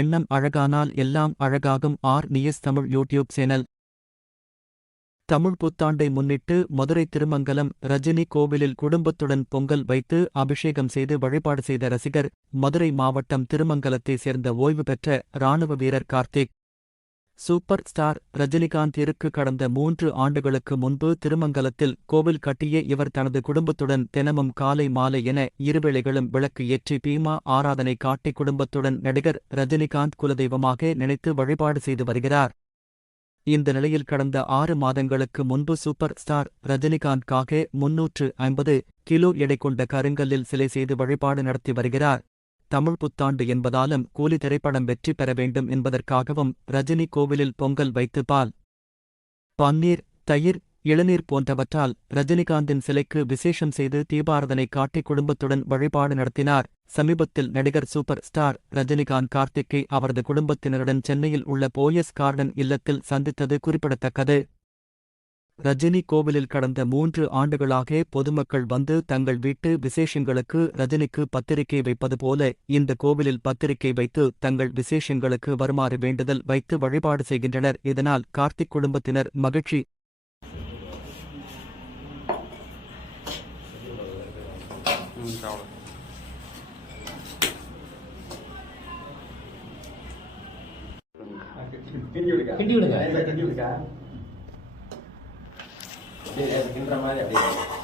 எண்ணம் அழகானால் எல்லாம் அழகாகும். R. News Tamil YouTube channel. Tamil புத்தாண்டை முன்னிட்டு மதுரை திருமங்கலம் ரஜினி கோவிலில் குடும்பத்துடன் பொங்கல் வைத்து அபிஷேகம் செய்து வழிபாடு செய்த ரசிகர் மதுரை மாவட்டம் திருமங்கலத்தை சேர்ந்த ஓய்வு பெற்ற ராணுவ வீரர் கார்த்திக். சூப்பர் ஸ்டார் ரஜினிகாந்திற்கு கடந்த மூன்று ஆண்டுகளுக்கு முன்பு திருமங்கலத்தில் கோவில் கட்டிய இவர் தனது குடும்பத்துடன் தினமும் காலை மாலை என இருவேளைகளும் விளக்கு ஏற்றி பீமா ஆராதனை காட்டி குடும்பத்துடன் நடிகர் ரஜினிகாந்த் குலதெய்வமாக நினைத்து வழிபாடு செய்து வருகிறார். இந்த நிலையில் கடந்த ஆறு மாதங்களுக்கு முன்பு சூப்பர் ஸ்டார் ரஜினிகாந்த்காக முன்னூற்று ஐம்பது கிலோ எடை கொண்ட கருங்கல்லில் சிலை செய்து வழிபாடு நடத்தி வருகிறார். தமிழ் புத்தாண்டு என்பதாலும் கூலி திரைப்படம் வெற்றி பெற வேண்டும் என்பதற்காகவும் ரஜினி கோவிலில் பொங்கல் வைத்து பால் பன்னீர் தயிர் இளநீர் போன்றவற்றால் ரஜினிகாந்தின் சிலைக்கு விசேஷம் செய்து தீபாரதனை காட்டி குடும்பத்துடன் வழிபாடு நடத்தினார். சமீபத்தில் நடிகர் சூப்பர் ஸ்டார் ரஜினிகாந்த் கார்த்திக்கை அவரது குடும்பத்தினருடன் சென்னையில் உள்ள போயஸ் கார்டன் இல்லத்தில் சந்தித்தது குறிப்பிடத்தக்கது. ரஜினி கோவிலில் கடந்த மூன்று ஆண்டுகளாக பொதுமக்கள் வந்து தங்கள் வீட்டு விசேஷங்களுக்கு ரஜினிக்கு பத்திரிகை வைப்பது போல இந்த கோவிலில் பத்திரிகை வைத்து தங்கள் விசேஷங்களுக்கு வருமாறு வேண்டுதல் வைத்து வழிபாடு செய்கின்றனர். இதனால் கார்த்திக் குடும்பத்தினர் மகிழ்ச்சி. கிண்டி விடுங்க கிண்டி விடுங்க. லைட்டா கிண்டி விடுங்க அப்படியே அது